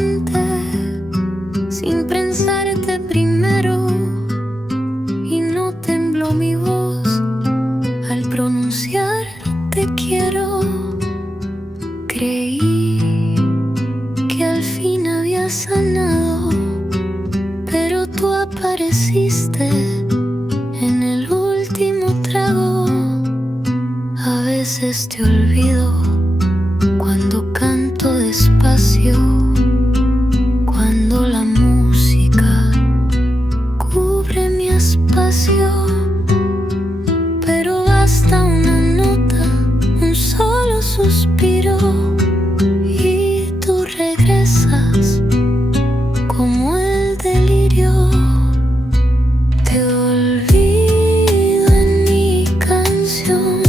repente, sin pensarte primero, y no tembló mi voz al pronunciar te quiero. Creí que al fin había sanado, pero tú apareciste en el último trago. A veces te olvido cuando canto despacio, cuando la música cubre mi espacio. Pero basta una nota, un solo suspiro, y tú regresas como el delirio. Te olvido en mi canción,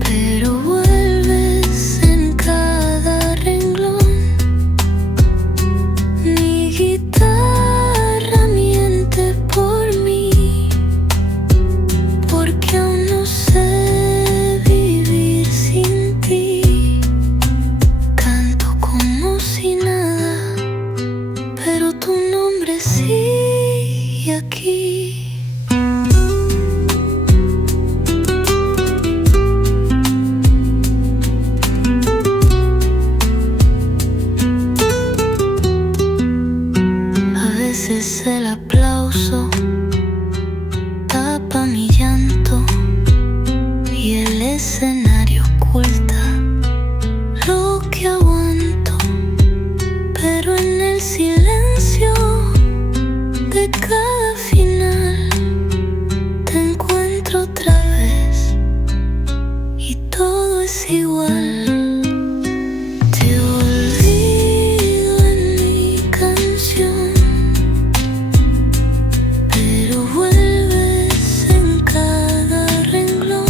pero vuelves en cada renglón. Mi guitarra miente por mí, porque aún no sé vivir sin ti. Canto como si nada, pero tu nombre sigue aquí. A veces el aplauso tapa mi llanto y el escenario oculta lo que aguanto, pero en el silencio de cada final te encuentro otra vez y todo es igual. Te olvido en mi canción, pero vuelves en cada renglón.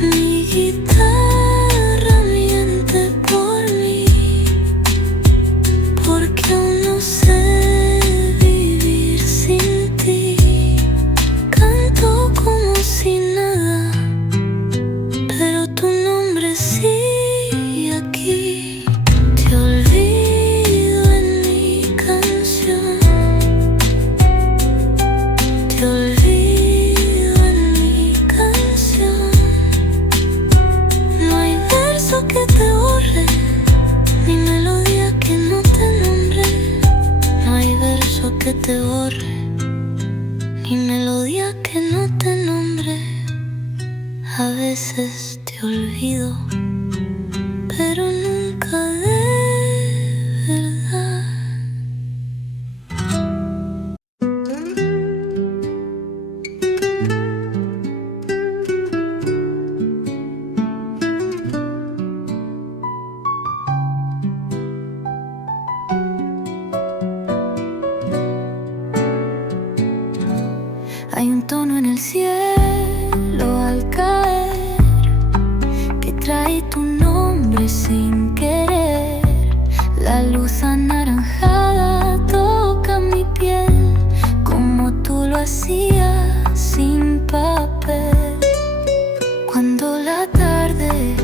Mi guitarra miente por mí, porque aún no sé vivir sin ti. Canto como si nada, pero tu nombre sigue aquí. Te olvido en mi canción, te olvido en mi canción. No hay verso que te borre, ni melodía que no te nombre. No hay verso que te borre, ni melodía que no te nombre. A veces te olvido, pero nunca de verdad. Hay un tono en el cielo al caer que trae tu nombre sin querer. La luz anaranjada toca mi piel como tú lo hacías sin papel. Cuando la tarde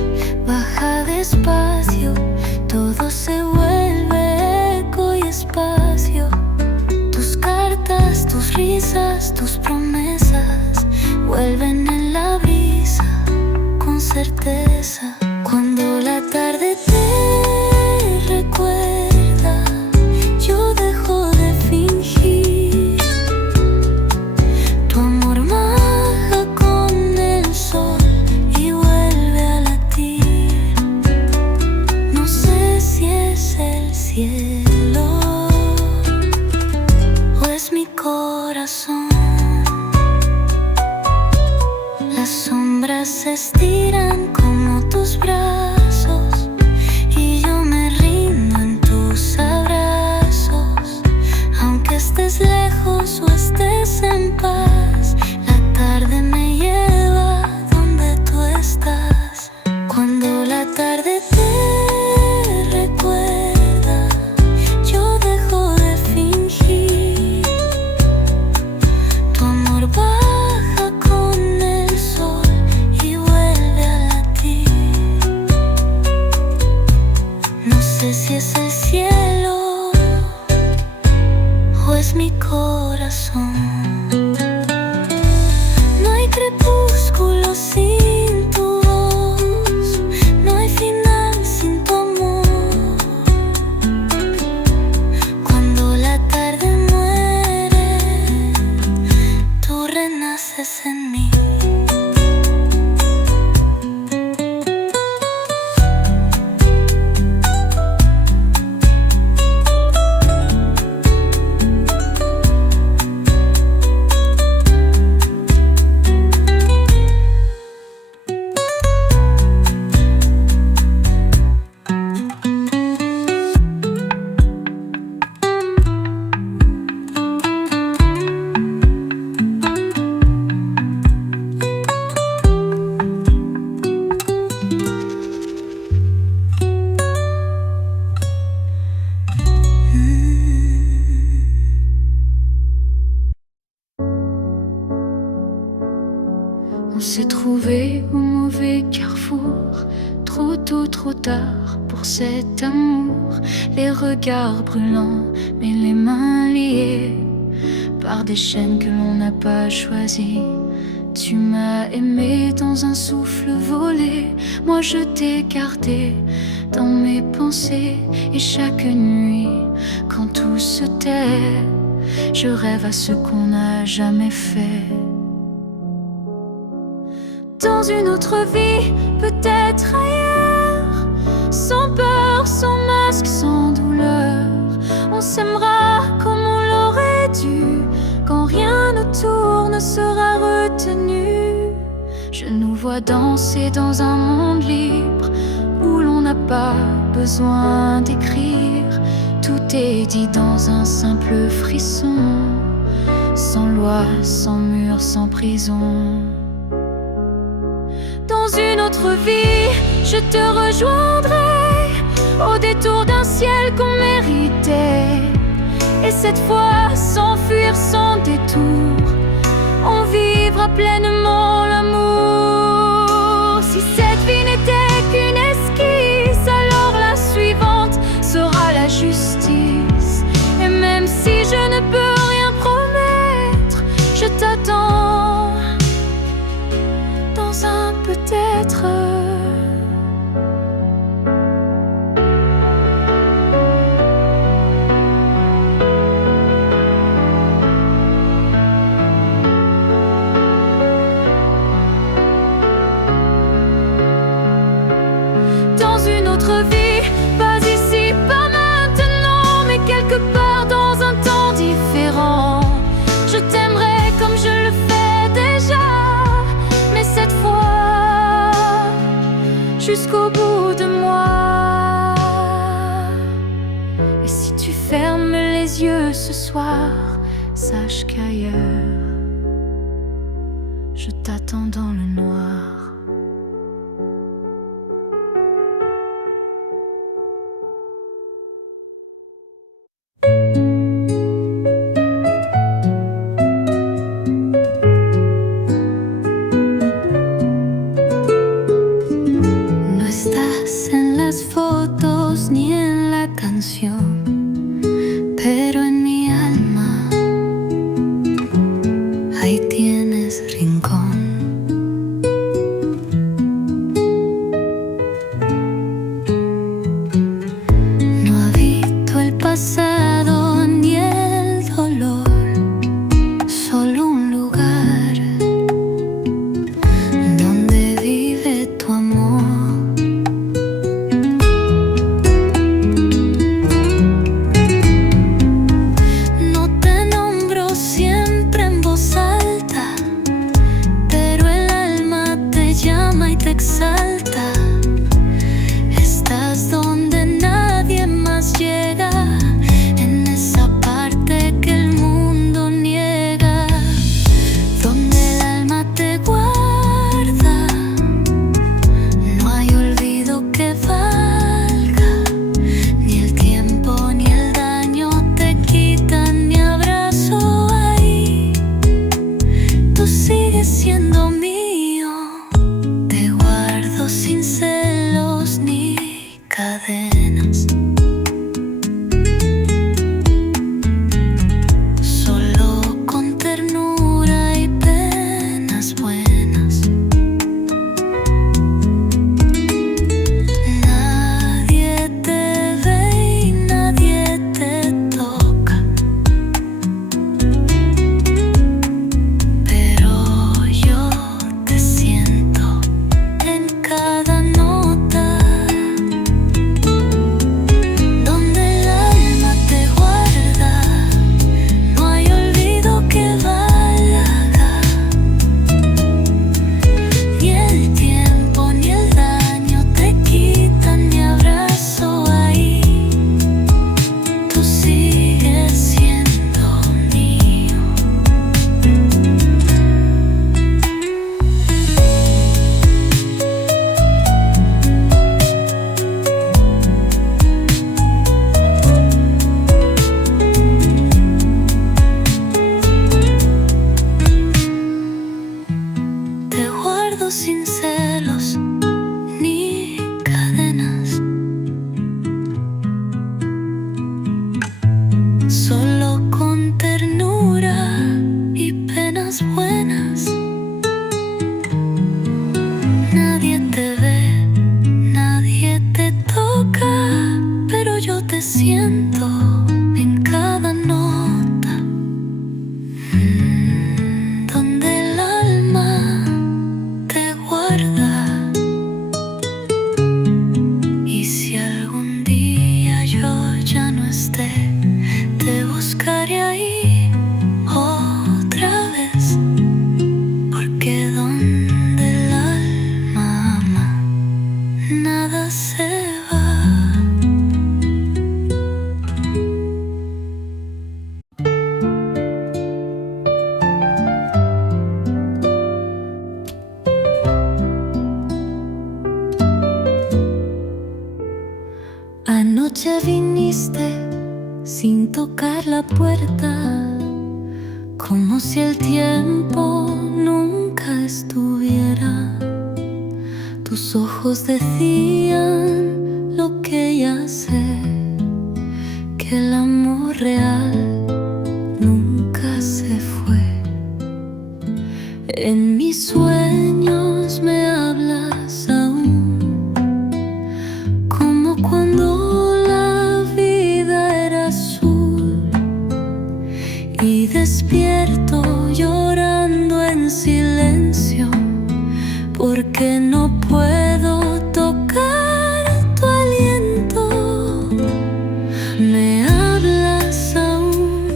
baja despacio, todo se vuelve eco y espacio. Tus cartas, tus risas, tus promesas vuelven en la brisa con certeza. Cuando la tarde te recuerda, yo dejo de fingir. Tu amor baja con el sol y vuelve a latir. No sé si es el cielo o es mi corazón. Las sombras se estiran como tus brazos y yo me rindo en tus abrazos. Aunque estés lejos o estés en paz, la tarde me lleva donde tú estás. Cuando la tarde te recuerda, yo dejo de fingir. Tu amor baja con el sol y vuelve a latir. renaces en mí. On s'est trouvé au mauvais carrefour, trop tôt, trop tard pour cet amour. Les regards brûlants, mais les mains liées par des chaînes que l'on n'a pas choisies. Tu m'as aimé dans un souffle volé, moi je t'ai gardé dans mes pensées. Et chaque nuit, quand tout se tait, je rêve à ce qu'on n'a jamais fait. Dans une autre vie, peut-être ailleurs, sans peur, sans masque, sans douleur, on s'aimera comme on l'aurait dû, quand rien autour ne sera retenu. Je nous vois danser dans un monde libre, où l'on n'a pas besoin d'écrire. Tout est dit dans un simple frisson, sans loi, sans mur, sans prison. Dans une autre vie, je te rejoindrai au détour d'un ciel qu'on méritait. Et cette fois, sans fuir, sans détour, on vivra pleinement l'amour. Si cette vie n'était qu'une esquisse, alors la suivante sera la justice. Et même si je ne peux rien promettre, je t'attends dans un peut-être. Dans une autre vie, pas ici, pas maintenant, mais quelque part dans un temps différent. Je t'aimerai comme je le fais déjà, mais cette fois jusqu'au bout de moi. Et si tu fermes les yeux ce soir, sache qu'ailleurs je t'attends dans le noir. No estás en las fotos ni en la canción, pero en mi alma ahí tienes rincón. No habito el pasado ni el dolor, solo un lugar donde vive tu amor. No te nombro siempre en voz alta, pero el alma te llama y te exalta. Estás donde nadie más llega, en esa parte que el mundo niega, donde el alma te guarda. No hay olvido que valga, ni el tiempo ni el daño te quitan mi abrazo ahí. Tú sigues siendo mío, te guardo sin celos ni cadenas. Solo con ternura y penas buenas. Nadie te ve y nadie te toca, pero puerta, como si el tiempo nunca estuviera. Tus ojos decían lo que ya sé, que el amor real nunca se fue. En mis sueños me hablas aún, como cuando la vida era azul, y despierto llorando en silencio, porque no puedo tocar tu aliento. Me hablas aún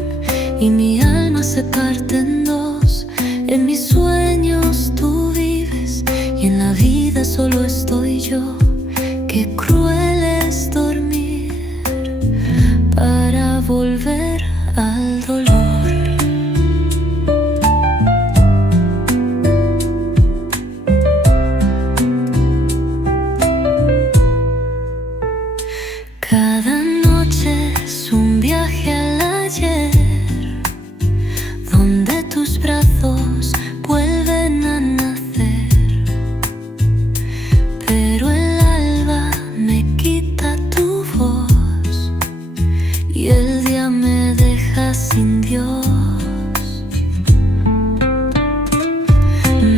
y mi alma se parte en dos. En mis sueños tú vives y en la vida solo estoy yo. Qué cruel es dormir para volver al dolor. Cada noche es un viaje al ayer, donde tus brazos vuelven a nacer. Pero el alba me quita tu voz y el día me deja sin Dios.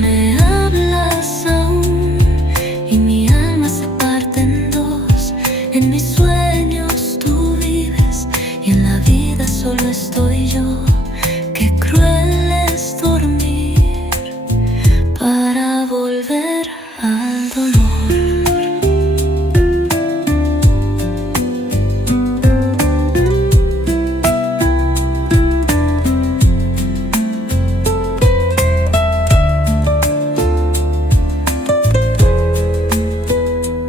Me hablas aún y mi alma se parte en dos. En mis sueños tú vives y en la vida solo estoy yo. Qué cruel es dormir para volver al dolor.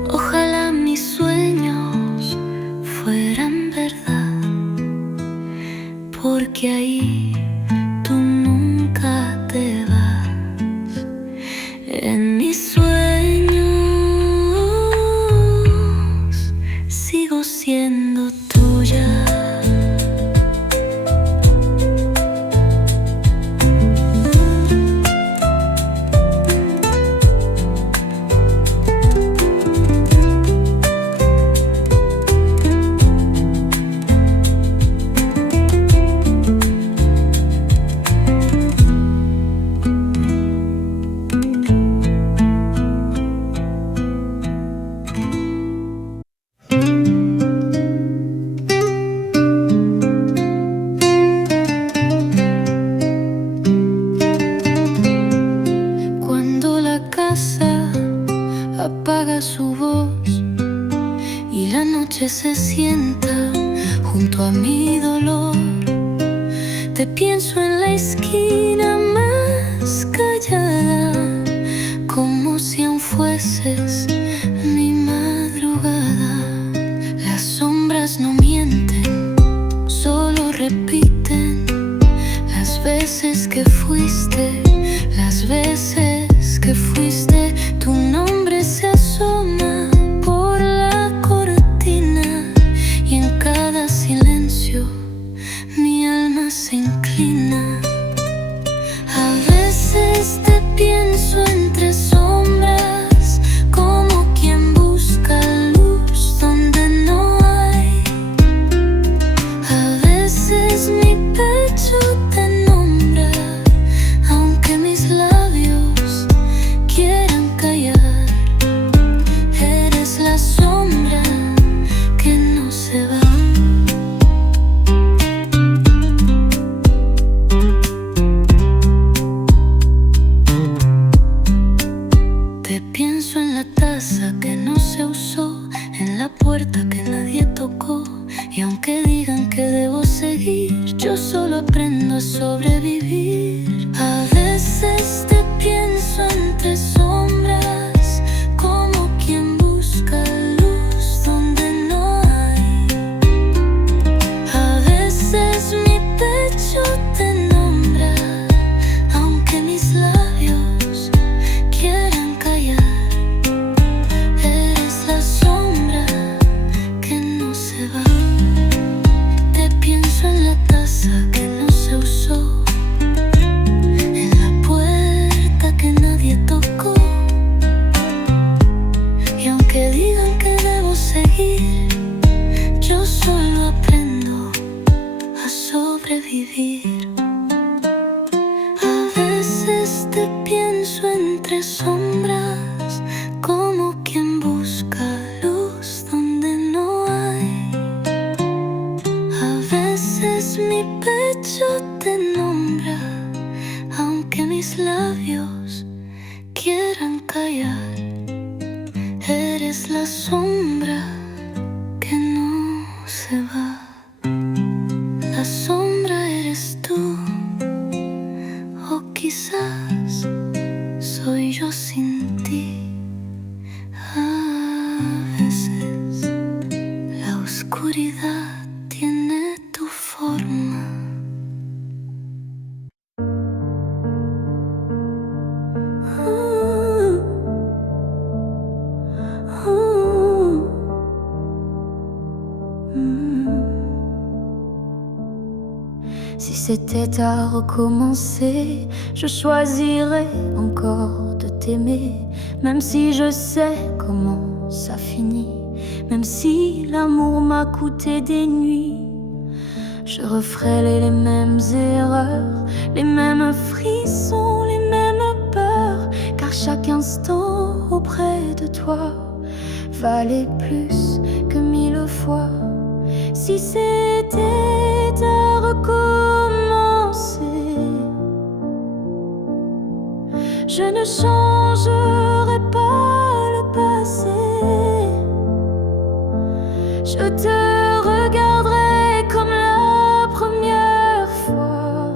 Ojalá mis sueños fueran verdad, porque ahí tú nunca te vas. En mis sueños sigo siendo tuya. Cuando la casa apaga su voz y la noche se sienta junto a mi dolor, te pienso en la esquina más callada, como si aún fueses mi madrugada. Las sombras no mienten, solo repiten las veces que fuiste, las veces que fuiste. Tu nombre se asoma por la cortina y en cada silencio mi alma se inclina. A veces te pienso entre sombras, como pienso entre sombras, como quien busca luz donde no hay. A veces mi pecho te nombra, aunque mis labios quieran callar. Eres la sombra que no se va. La sombra eres tú, o quizás soy yo sin ti. A veces la oscuridad tiene tu forma. Si c'était à recommencer, je choisirais encore de t'aimer, même si je sais comment ça finit, même si l'amour m'a coûté des nuits. Je referais les mêmes erreurs, les mêmes frissons, les mêmes peurs, car chaque instant auprès de toi valait plus que 1000 fois. Si c'était à recommencer, je ne changerai pas le passé. Je te regarderai comme la première fois,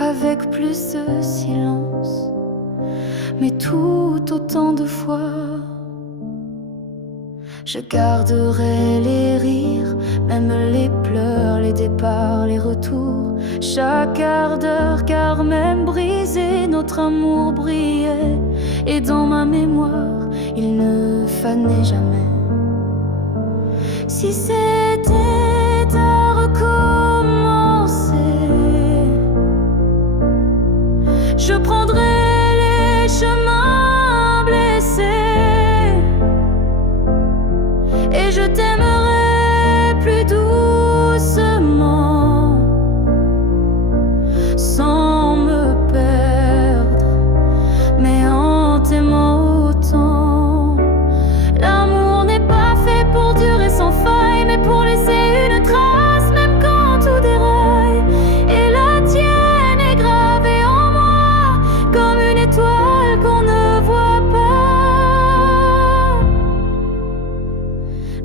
avec plus de silence, mais tout autant de fois. Je garderai les rires, même les pleurs, les départs, les retours, chaque quart d'heure, car même brisé, notre amour brillait. Et dans ma mémoire, il ne fanait jamais. Si c'était à recommencer, je prendrais les chemins blessés, et je t'aimerai plus doucement, sans me perdre, mais en t'aimant autant. L'amour n'est pas fait pour durer sans faille, mais pour laisser une trace, même quand tout déraille. Et la tienne est gravée en moi, comme une étoile qu'on ne voit pas,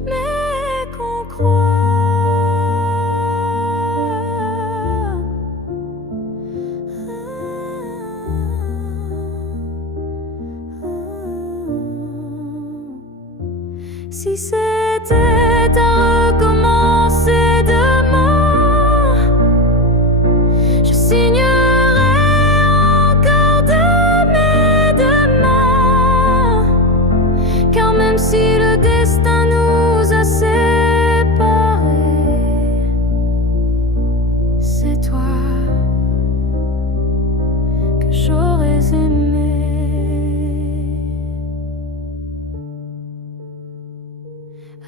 mais qu'on croit. Si c'était à recommencer demain, je signerais encore de mes deux mains, car même si le destin nous a séparés, c'est toi que j'aurais aimé.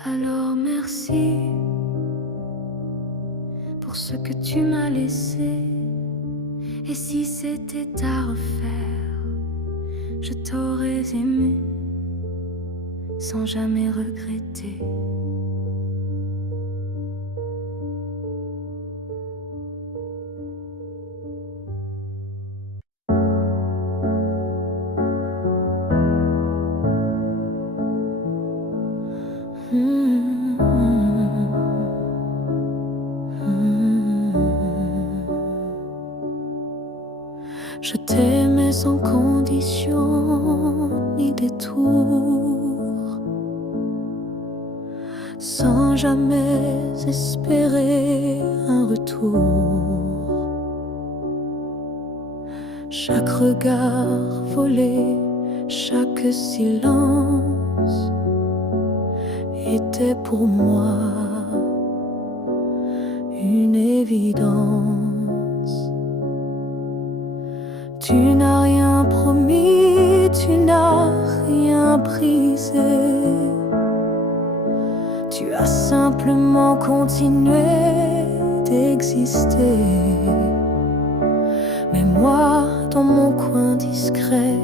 Alors merci pour ce que tu m'as laissé. Et si c'était à refaire, je t'aurais aimé sans jamais regretter. Je t'aimais sans condition ni détour, sans jamais espérer un retour. Chaque regard volé, chaque silence était pour moi une évidence. Tu n'as rien promis, tu n'as rien brisé. Tu as simplement continué d'exister. Mais moi dans mon coin discret,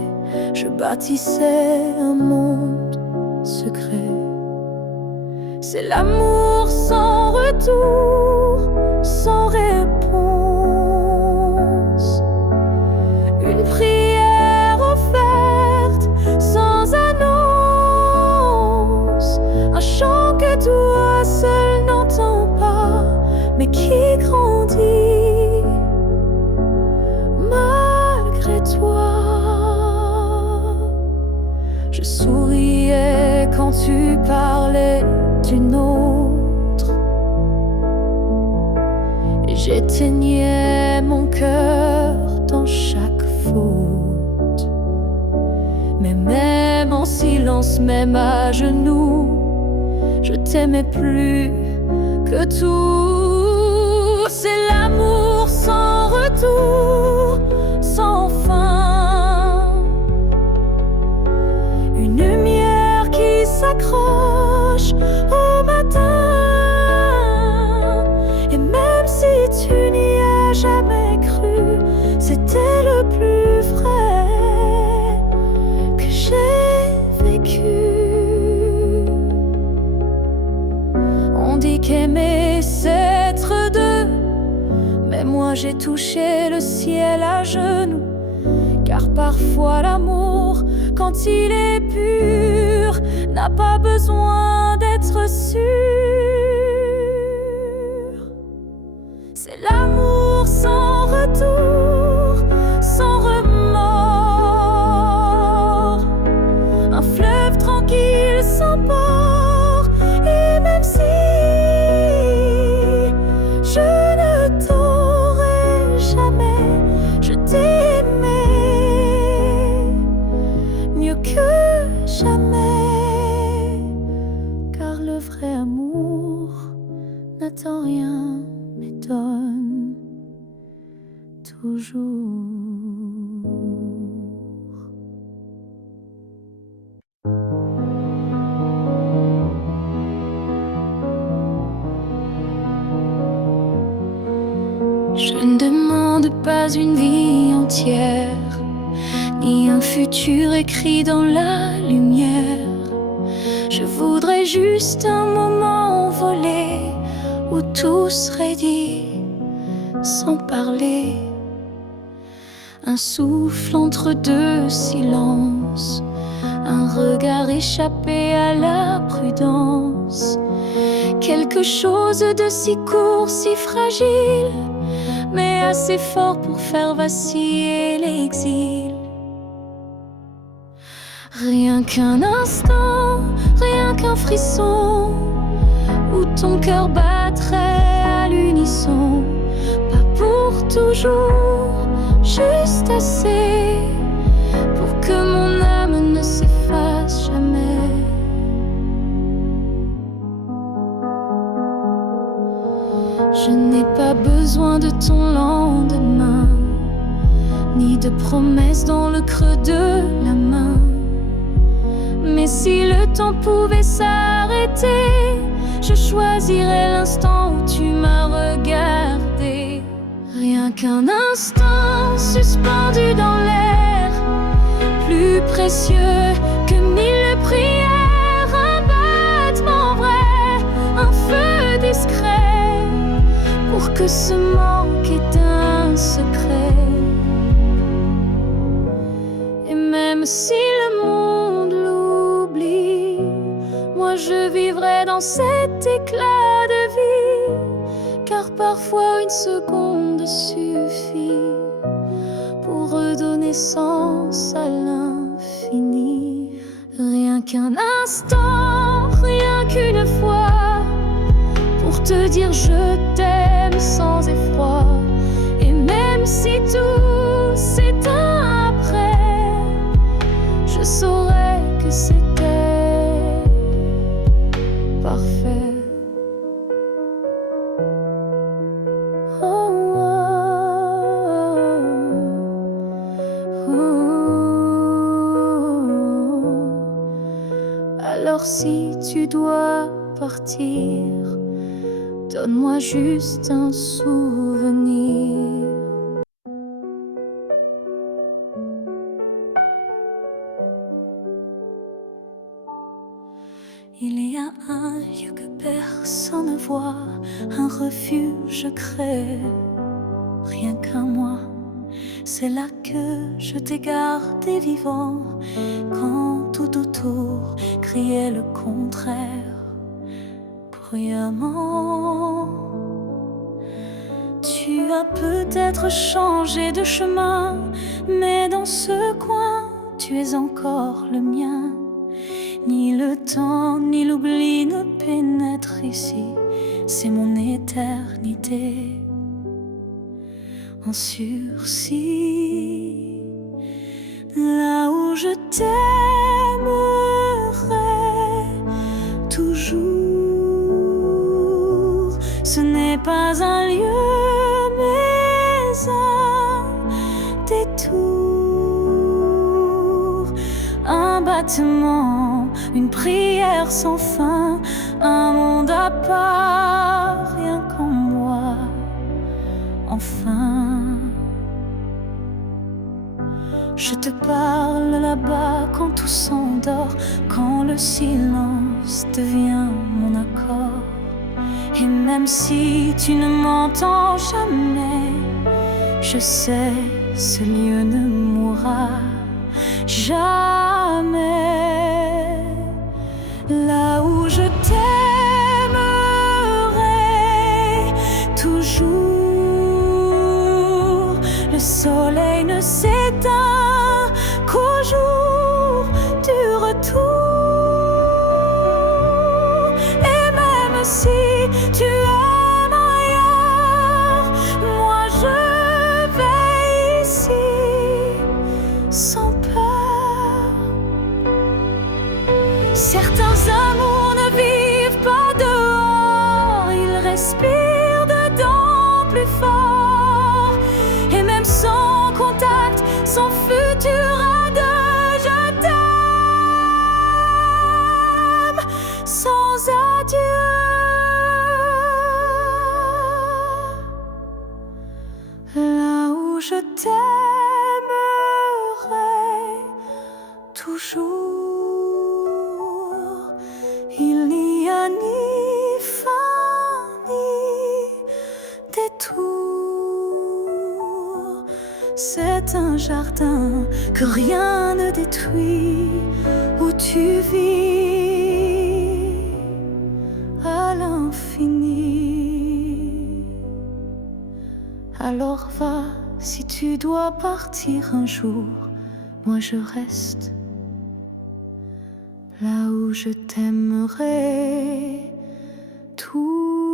je bâtissais un monde secret. C'est l'amour sans retour, sans réponse. Une prière offerte sans annonce. Un chant que toi seul n'entends pas, mais qui grandit malgré toi. Je souriais quand tu parlais d'une autre, et j'éteignais mon cœur dans chaque faute. Mais même en silence, même à genoux, je t'aimais plus que tout. C'est l'amour sans retour, sans fin. Une lumière qui s'accroche au matin. Et même si tu n'y as jamais cru, c'était le plus vrai que j'ai vécu. On dit qu'aimer c'est être deux, mais moi j'ai touché le ciel à genoux. Car parfois l'amour, quand il est pur, n'a pas besoin d'être sûr. C'est l'amour sans retour, sans remords. Un fleuve tranquille sans port. Et même si je ne t'aurai jamais, je t'ai aimé mieux que jamais. Car le vrai amour n'attend rien, mais donne toujours. Je ne demande pas une vie entière, ni un futur écrit dans la lumière. Je voudrais juste un moment envolé où tout serait dit sans parler. Un souffle entre deux silences, un regard échappé à la prudence. Quelque chose de si court, si fragile, mais assez fort pour faire vaciller l'exil. Rien qu'un instant, rien qu'un frisson, où ton cœur battrait à l'unisson. Pas pour toujours, juste assez pour que mon âme ne s'efface jamais. Je n'ai pas besoin de ton lendemain, ni de promesses dans le creux de la main. Mais si le temps pouvait s'arrêter, je choisirais l'instant où tu m'as regardé. Rien qu'un instant suspendu dans l'air, plus précieux que 1000 prières. Un battement vrai, un feu discret, pour que ce manque est un secret. Et même si le monde l'oublie, moi je vivrai dans cet éclat de vie. Car parfois une seconde suffit pour redonner sens à l'infini. Rien qu'un instant, rien qu'une fois, pour te dire je t'aime sans effroi. Et même si tout s'éteint après, je saurais que c'était parfait. Oh, oh, oh. Alors si tu dois partir, donne-moi juste un souvenir. Il y a un lieu que personne ne voit, un refuge crée, rien qu'à moi. C'est là que je t'ai gardé vivant, quand tout autour criait le contraire, bruyamment. Tu as peut-être changé de chemin, mais dans ce coin, tu es encore le mien. Ni le temps, ni l'oubli ne pénètrent ici, c'est mon éternité en sursis. Là où je t'aimerai toujours, ce n'est pas un lieu, mais un détour, un battement, une prière sans fin, un monde à part, rien qu'en moi, enfin. Je te parle là-bas quand tout s'endort, quand le silence devient mon accord. Et même si tu ne m'entends jamais, je sais, ce lieu ne mourra jamais. Là où je t'aimerai toujours, le soleil ne s'éteint qu'au jour du retour. Et même si tu aimes ailleurs, moi je vais ici sans peur. Certains amours ne vivent pas dehors, ils respirent dedans plus fort. Et même sans contact, sans futur à deux, je t'aime sans adieu. Là où je t'aimerai toujours, il n'y a ni fin ni détour. C'est un jardin que rien ne détruit, où tu vis à l'infini. Alors va, si tu dois partir un jour, moi je reste là où je t'aimerai toujours.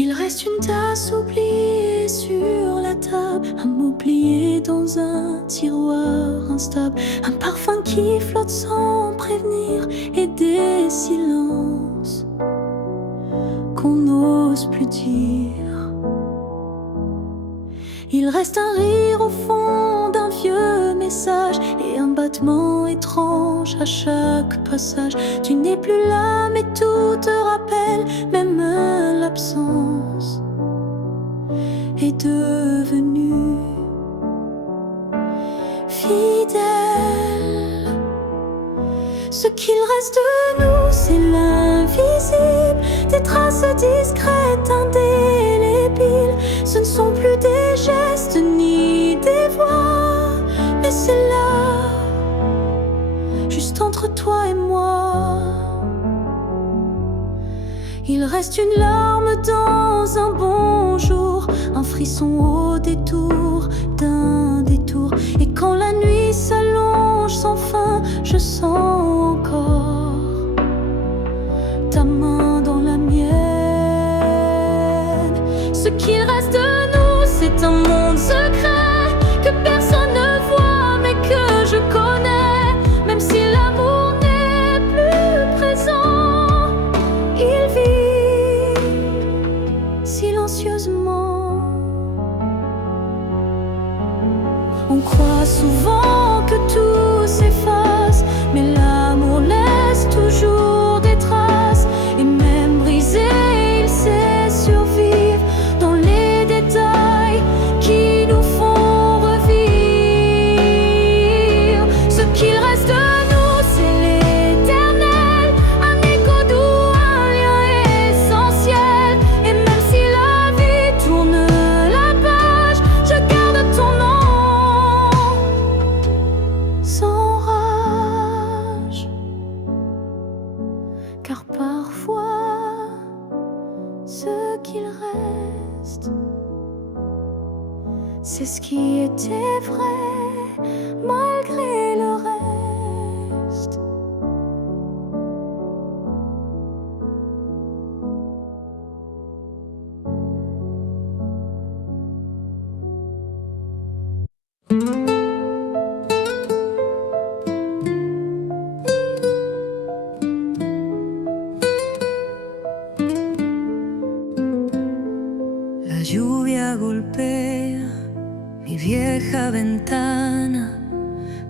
Il reste une tasse oubliée sur la table, un mot plié dans un tiroir instable, un parfum qui flotte sans prévenir, et des silences qu'on n'ose plus dire. Il reste un rire au fond d'un vieux message, et un battement étrange à chaque passage. Tu n'es plus là, mais tout te rappelle, même l'absence est devenue fidèle. Ce qu'il reste de nous, c'est l'invisible, des traces discrètes, indélébiles. Ce ne sont plus des gestes ni des voix, mais c'est là, juste entre toi et moi. Il reste une larme dans un bonjour, un frisson au détour d'un détour. Et quand la nuit s'allonge sans fin, je sens encore ta main dans la mienne. Ce qu'il reste de nous, c'est un monde secret que personne ne voit, mais que je connais. Même si l'amour n'est plus présent, il vit silencieusement. On croit souvent que tout s'efface, mais l'amour laisse toujours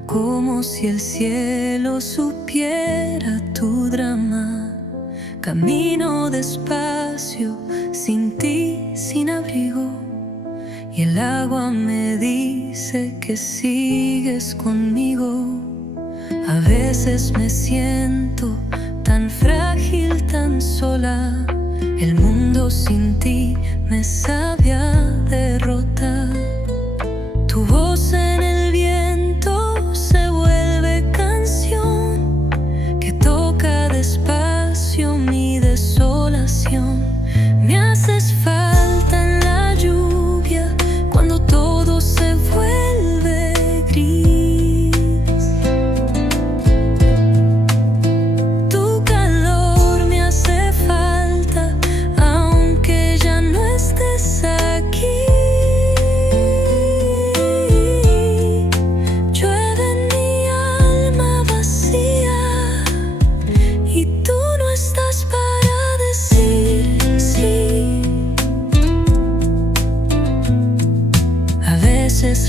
como si el cielo supiera tu drama. Camino despacio, sin ti, sin abrigo, y el agua me dice que sigues conmigo. A veces me siento tan frágil, tan sola. El mundo sin ti me sabe a derrota. Tu voz en el viento se vuelve canción que toca despacio mi desolación. Me haces falta en la lluvia cuando todo se vuelve gris. Tu calor me hace falta aunque ya no estés aquí.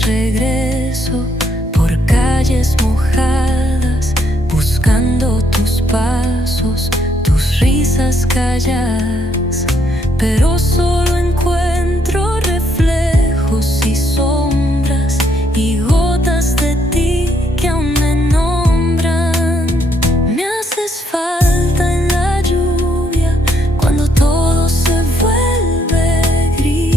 Regreso por calles mojadas, buscando tus pasos, tus risas calladas, pero solo encuentro reflejos y sombras y gotas de ti que aún me nombran. Me haces falta en la lluvia cuando todo se vuelve gris.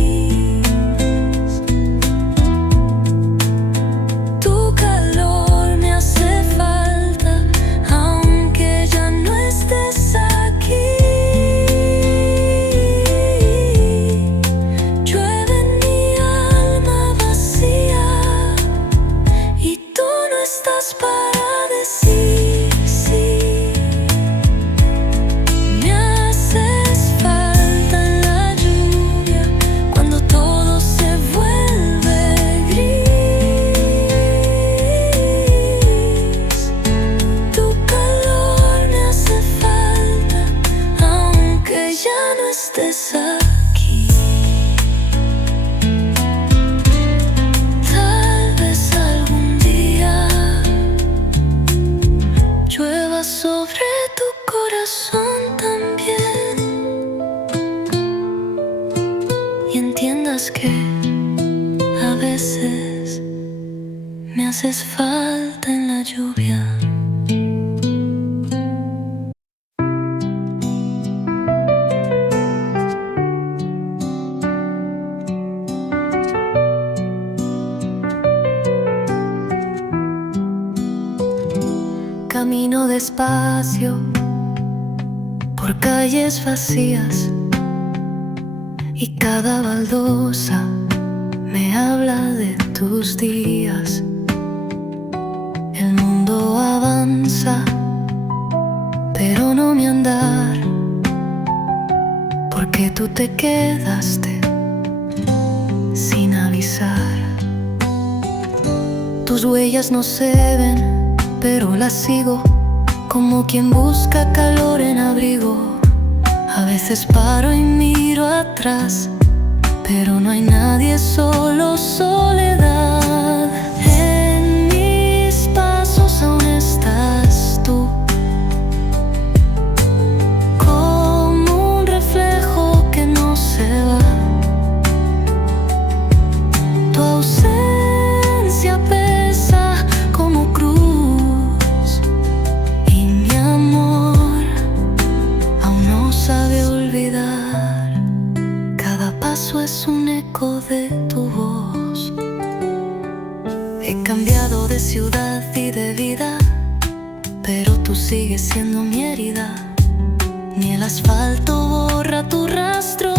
Estés aquí. Tal vez algún día llueva sobre tu corazón también y entiendas que a veces me haces falta en la lluvia. Camino despacio por calles vacías y cada baldosa me habla de tus días. El mundo avanza, pero no mi andar, porque tú te quedaste sin avisar. Tus huellas no se ven, pero la sigo como quien busca calor en abrigo. A veces paro y miro atrás, pero no hay nadie, solo soledad. En mis pasos aún estás tú, como un reflejo que no se va. Tu ausencia pesa como cruz, sabe olvidar. Cada paso es un eco de tu voz. He cambiado de ciudad y de vida, pero tú sigues siendo mi herida. Ni el asfalto borra tu rastro,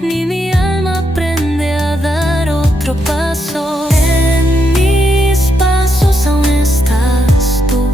ni mi alma aprende a dar otro paso. En mis pasos aún estás tú,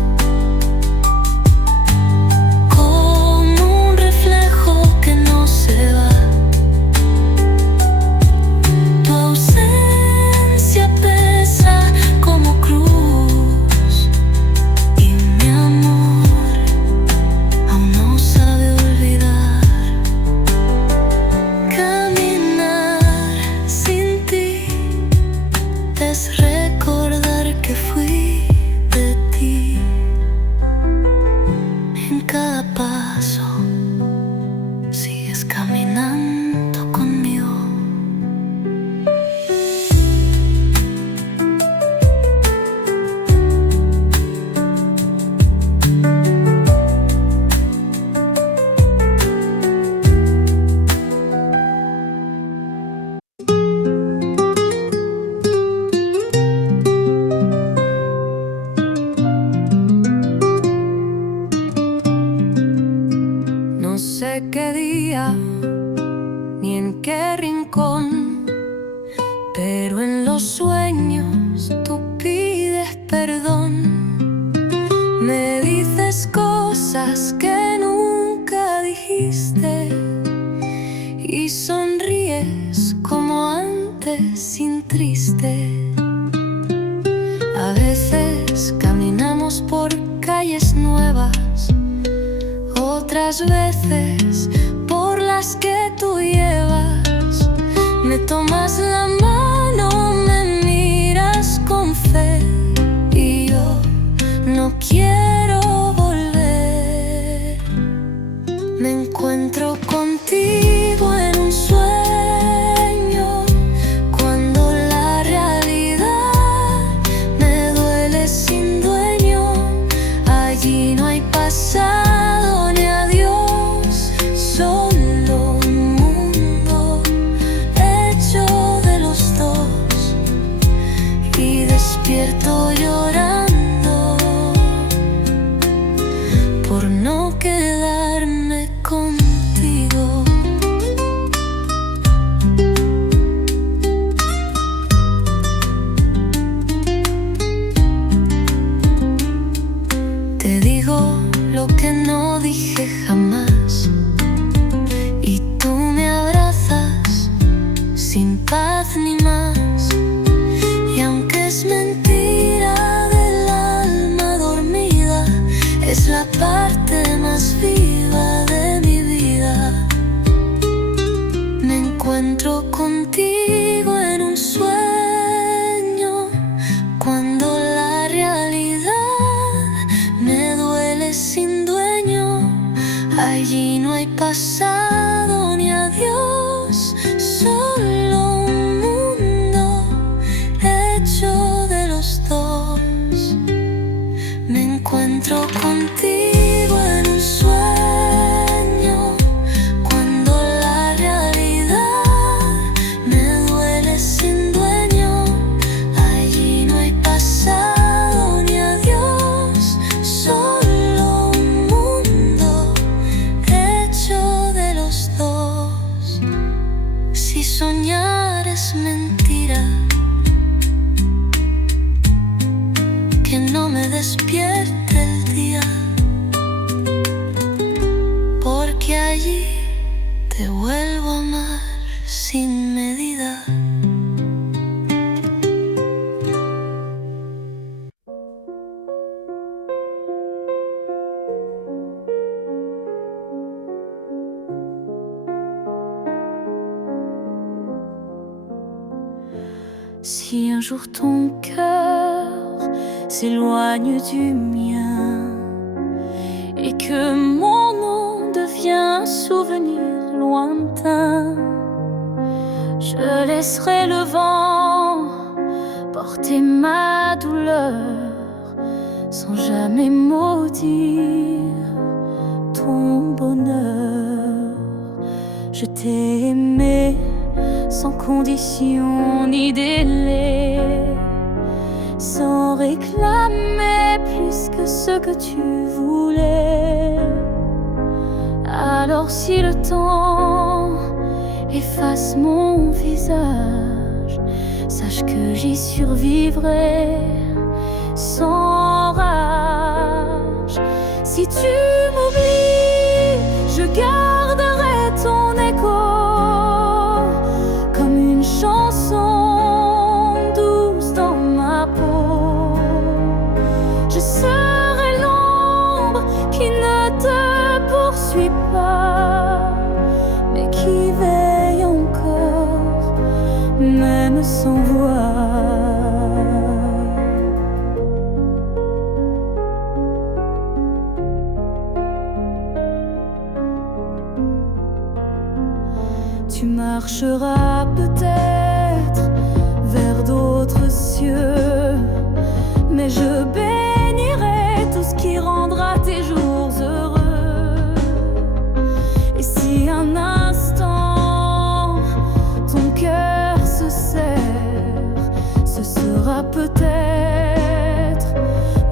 perdón. Me dices cosas que nunca dijiste y sonríes como antes sin triste. A veces caminamos por calles nuevas, otras veces por las que tú llevas. Me tomas la mano, me miras con fe y yo no quiero volver. Me encuentro contigo en un sueño, cuando la realidad me duele sin dueño. Allí no hay pasado ni adiós, solo un mundo hecho de los dos. Y despierto llorando por no quedarme contigo. Te digo lo que no dije jamás y tú me abrazas sin paz ni más. Y aunque es mentira del alma dormida, es la parte más viva de mi vida. Me encuentro contigo en un sueño, cuando la realidad me duele sin dueño. Allí no hay pasado ni adiós, solo un mundo hecho de los dos. Me encuentro contigo en un sueño, cuando la realidad me duele sin dueño. Allí no hay pasado ni adiós, solo un mundo hecho de los dos. Si soñar es mentira, que no me despierte el día, porque allí te vuelvo a amar sin medida. Si un jour ton cœur s'éloigne du mien et que mon nom devient un souvenir lointain, je laisserai le vent porter ma douleur sans jamais maudire ton bonheur. Je t'ai aimé sans condition ni délai, sans réclamer plus que ce que tu voulais. Alors si le temps efface mon visage, sache que j'y survivrai sans rage. Si tu m'oublies, je garderai ton écho comme une chanson douce dans ma peau. Je serai l'ombre qui ne te poursuit pas, mais qui veille encore, même sans voix. Tu marcheras peut-être vers d'autres cieux, mais je bénirai tout ce qui rendra tes jours heureux. Et si un instant ton cœur se serre, ce sera peut-être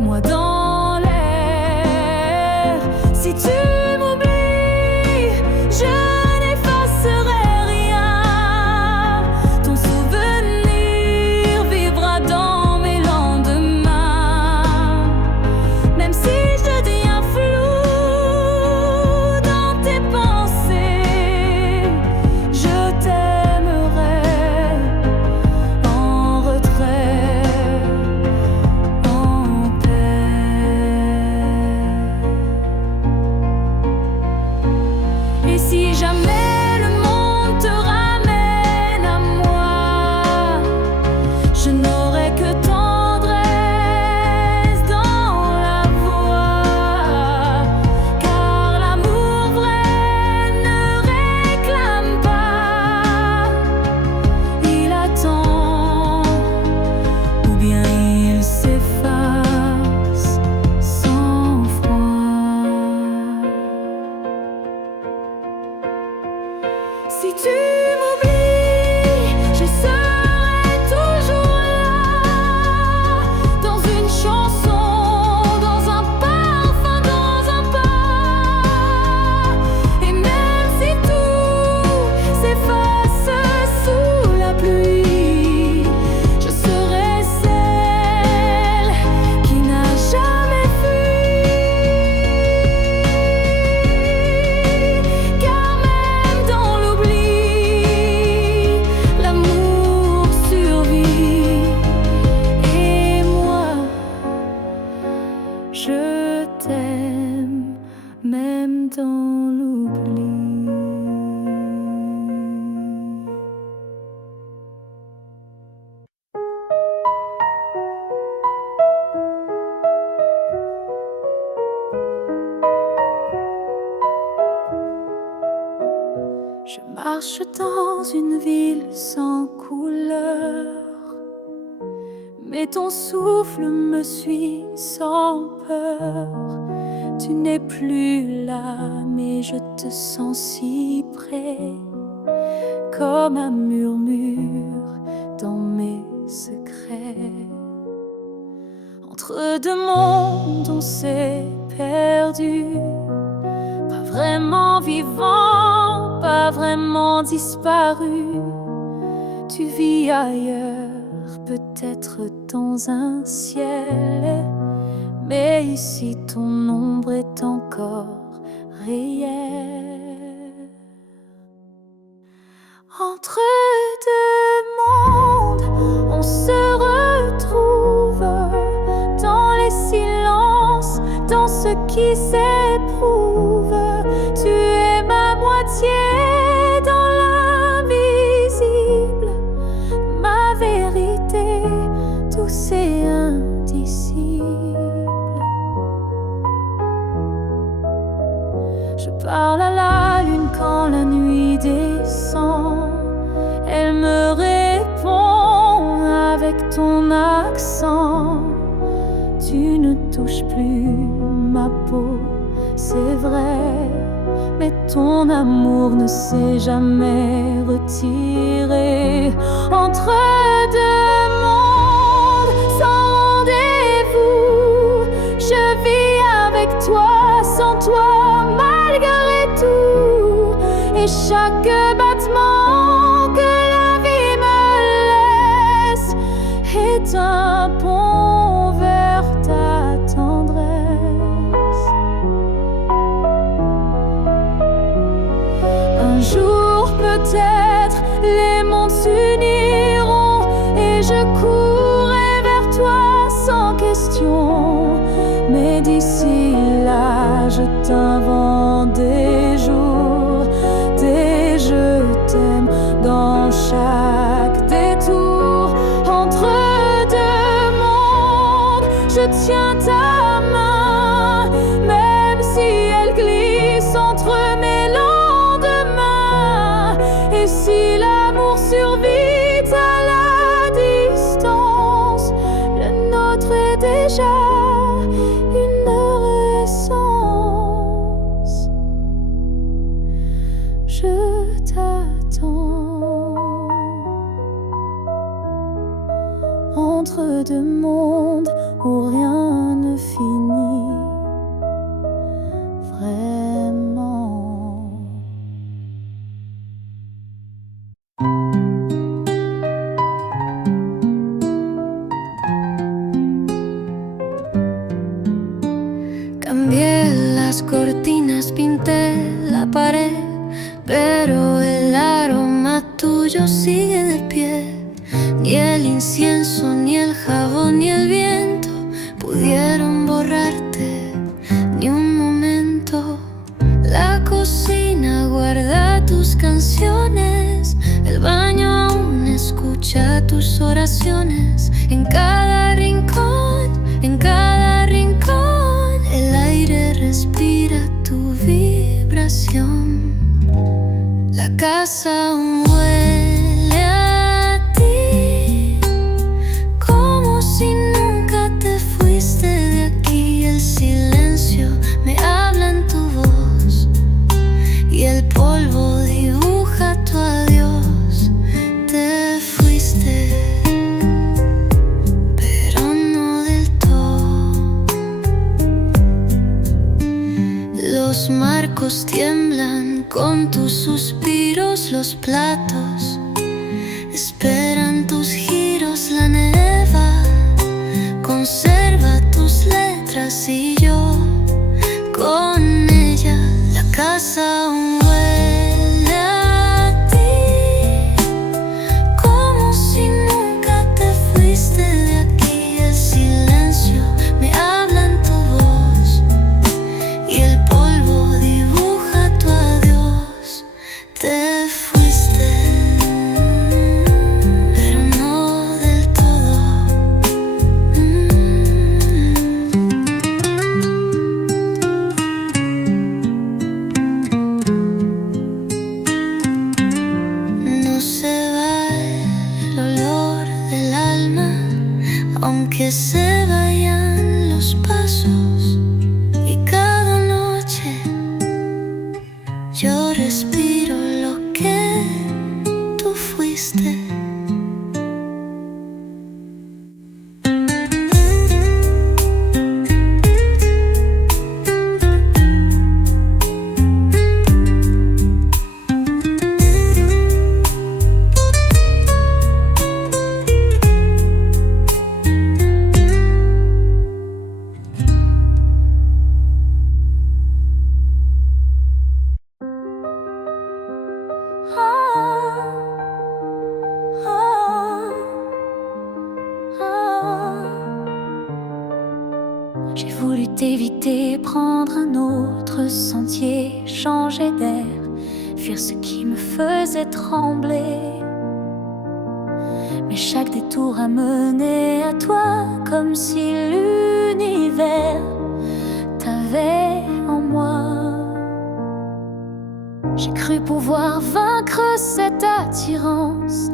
moi dans l'air. Si tu m'oublies, je n'effacerai rien. Ton souvenir vivra dans Je marche dans une ville sans couleur, mais ton souffle me suit sans peur. Tu n'es plus là, mais je te sens si près, comme un murmure dans mes secrets. Entre deux mondes on s'est perdu, pas vraiment vivant, pas vraiment disparu. Tu vis ailleurs, peut-être dans un ciel, mais ici ton ombre est encore réelle. Entre deux mondes, on se retrouve dans les silences, dans ce qui s'éprouve. Tu es ma moitié dans l'invisible, ma vérité douce et indicible. Je parle à la lune quand la nuit descend. Elle me répond avec ton accent. Tu ne touches plus ma peau, c'est vrai, mais ton amour ne s'est jamais retiré. Entre deux mondes sans rendez-vous, je vis avec toi, sans toi, malgré tout. Et chaque battement que la vie me laisse est un pont vers ta tendresse. Un jour peut-être les mondes s'uniront et je courrai vers toi sans question. Mais d'ici là je t'invente des jours, des je t'aime dans chaque détour. Entre deux mondes, je tiens ta main, même si elle glisse entre mes lendemains. Et si l'amour survit à la distance, le nôtre est déjà une essence. Je t'attends entre deux mondes où rien ne finit vraiment. Cambié las cortinas, pinté la pared, pero el aroma tuyo sigue de pie. Ni el incienso, ni el jabón, ni el viento pudieron borrarte ni un momento. La cocina guarda tus canciones, el baño aún escucha tus oraciones. En cada rincón, en cada rincón, el aire respira tu vibración. La casa aún huele a ti, como si nunca te fuiste de aquí. El silencio me habla en tu voz y el polvo dibuja tu adiós. Te fuiste, pero no del todo. Los marcos tiemblan con tus suspiros, los platos esperan tus giros. La neva conserva tus letras y yo con ella. La casa aún huele a ti, como si nunca te fuiste de aquí. El silencio me habla en tu voz y el polvo dibuja tu adiós. Te fuiste, pero no del todo. J'ai voulu t'éviter, prendre un autre sentier, changer d'air, fuir ce qui me faisait trembler. Mais chaque détour a mené à toi, comme si l'univers t'avait en moi. J'ai cru pouvoir vaincre cette attirance,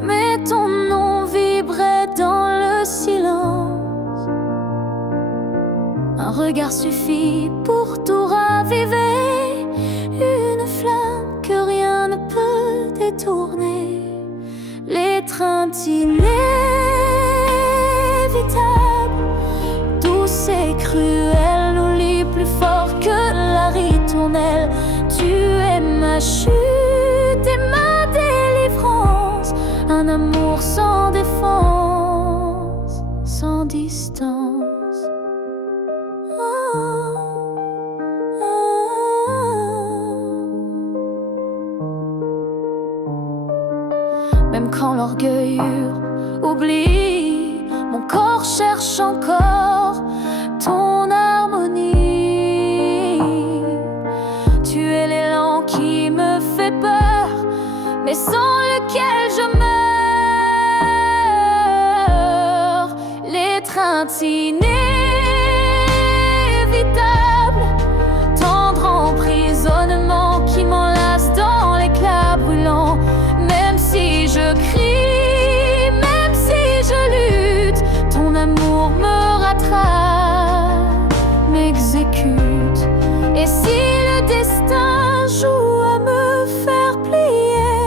mais ton nom vibrait dans le silence. Un regard suffit pour tout raviver, une flamme que rien ne peut détourner. L'étreinte inévitable, douce et cruelle, nous lie plus fort que la ritournelle. Tu es ma chute et ma délivrance, un amour sans défense, sans distance. Même quand l'orgueil oublie, mon corps cherche encore ton harmonie. Tu es l'élan qui me fait peur, mais sans lequel je meurs. L'étreinte inévitable, tendre emprisonnement qui m'enlace dans l'éclat brûlant. Même si je crie, même si je lutte, ton amour me rattrape, m'exécute. Et si le destin joue à me faire plier,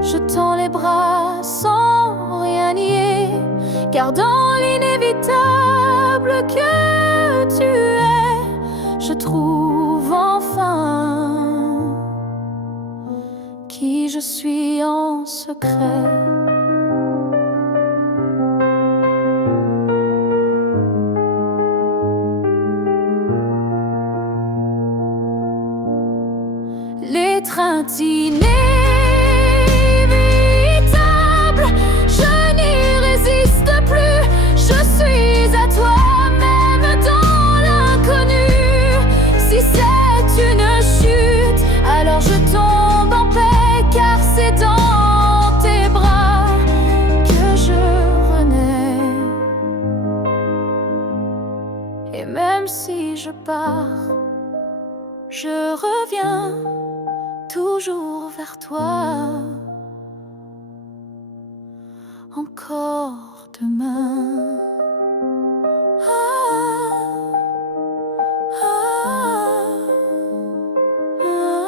je tends les bras sans rien nier, car dans l'inévitable que tu es, je trouve enfin qui je suis en secret. L'étreinte inévitable, je n'y résiste plus. Je suis à toi, même dans l'inconnu. Si c'est une chute, alors je tombe en paix, car c'est dans tes bras que je renais. Et même si je pars, je reviens toujours vers toi, encore demain. Ah, ah, ah.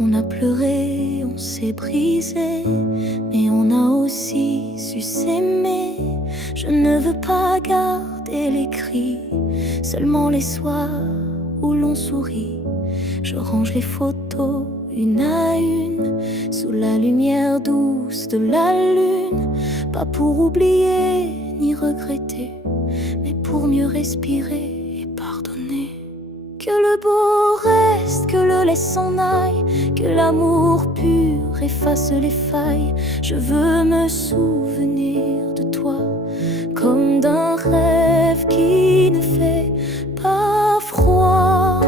On a pleuré, on s'est brisé, mais on a aussi su s'aimer. Je ne veux pas garder les cris, seulement les soirs où l'on sourit. Je range les photos une à une, sous la lumière douce de la lune. Pas pour oublier ni regretter, mais pour mieux respirer et pardonner. Que le beau reste, que le laisse s'en aille, que l'amour pur efface les failles. Je veux me souvenir de toi comme d'un rêve qui ne fait pas froid.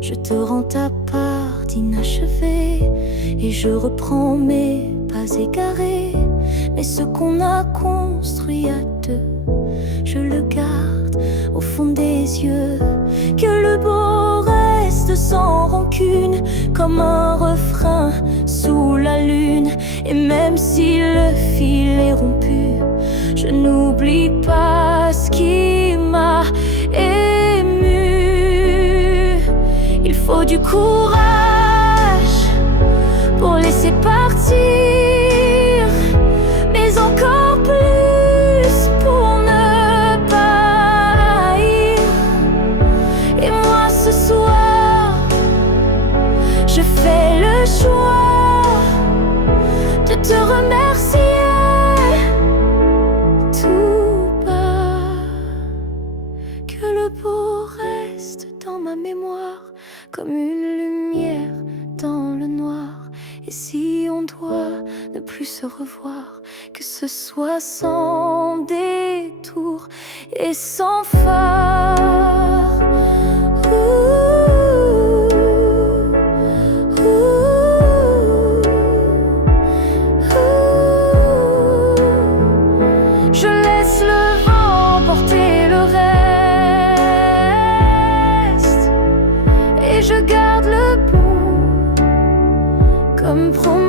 Je te rends ta part d'inachevée et je reprends mes pas égarés. Mais ce qu'on a construit à deux, je le garde au fond des yeux. Que le beau reste sans rancune, comme un refrain sous la lune. Et même si le fil est rompu, je n'oublie pas ce qui m'a ému. Il faut du courage pour laisser partir, mais encore plus pour ne pas comme une lumière dans le noir. Et si on doit ne plus se revoir, que ce soit sans détour et sans phare. Je laisse le vent porter le reste, et je garde le bout comme promesse.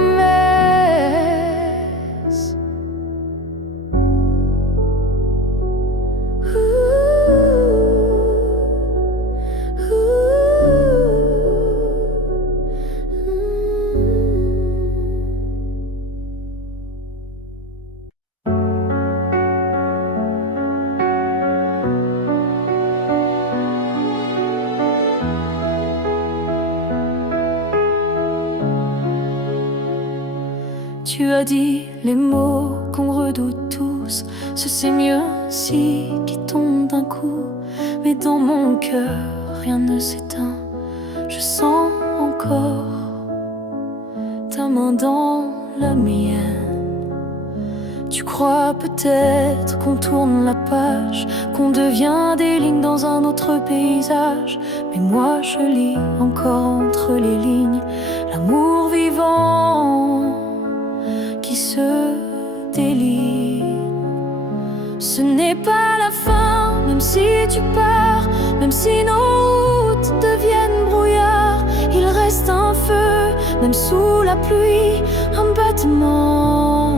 Tu as dit les mots qu'on redoute tous, ce c'est mieux si qui tombe d'un coup. Mais dans mon cœur, rien ne s'éteint. Je sens encore ta main dans la mienne. Tu crois peut-être qu'on tourne la page, qu'on devient des lignes dans un autre paysage. Mais moi je lis encore entre les lignes l'amour vivant qui se délie. Ce n'est pas la fin, même si tu pars, même si nos routes deviennent brouillard. Il reste un feu, même sous la pluie, un battement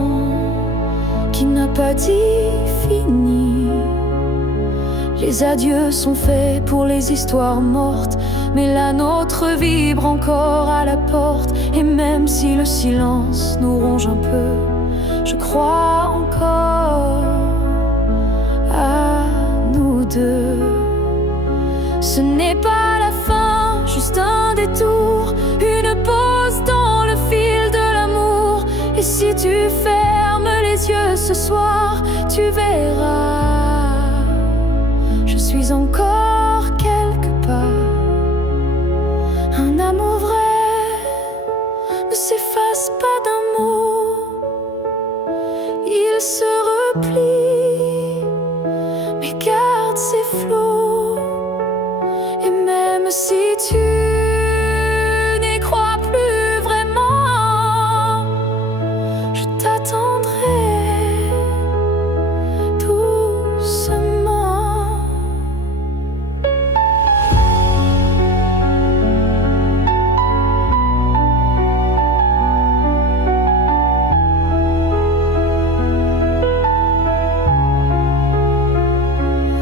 qui n'a pas dit fini. Les adieux sont faits pour les histoires mortes, mais la nôtre vibre encore à la porte. Et même si le silence nous ronge un peu, je crois encore à nous deux. Ce n'est pas la fin, juste un détour, une pause dans le fil de l'amour. Et si tu fermes les yeux ce soir, tu verras, je suis encore quelque part. Un amour vrai ne s'efface pas d'un mot, il se replie, mais garde ses flots. Et même si tu n'y crois plus vraiment, je t'attendrai doucement.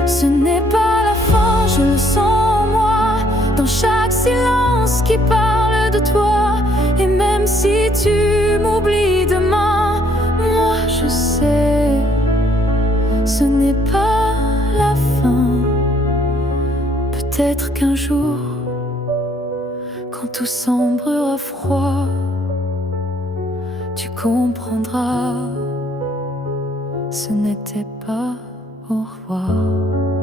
Ce n'est pas la fin, je le sens en moi, dans chaque silence qui parle de toi. Et même si tu m'oublies demain, moi je sais, ce n'est pas la fin. Peut-être qu'un jour, quand tout semblera froid, tu comprendras, ce n'était pas au revoir.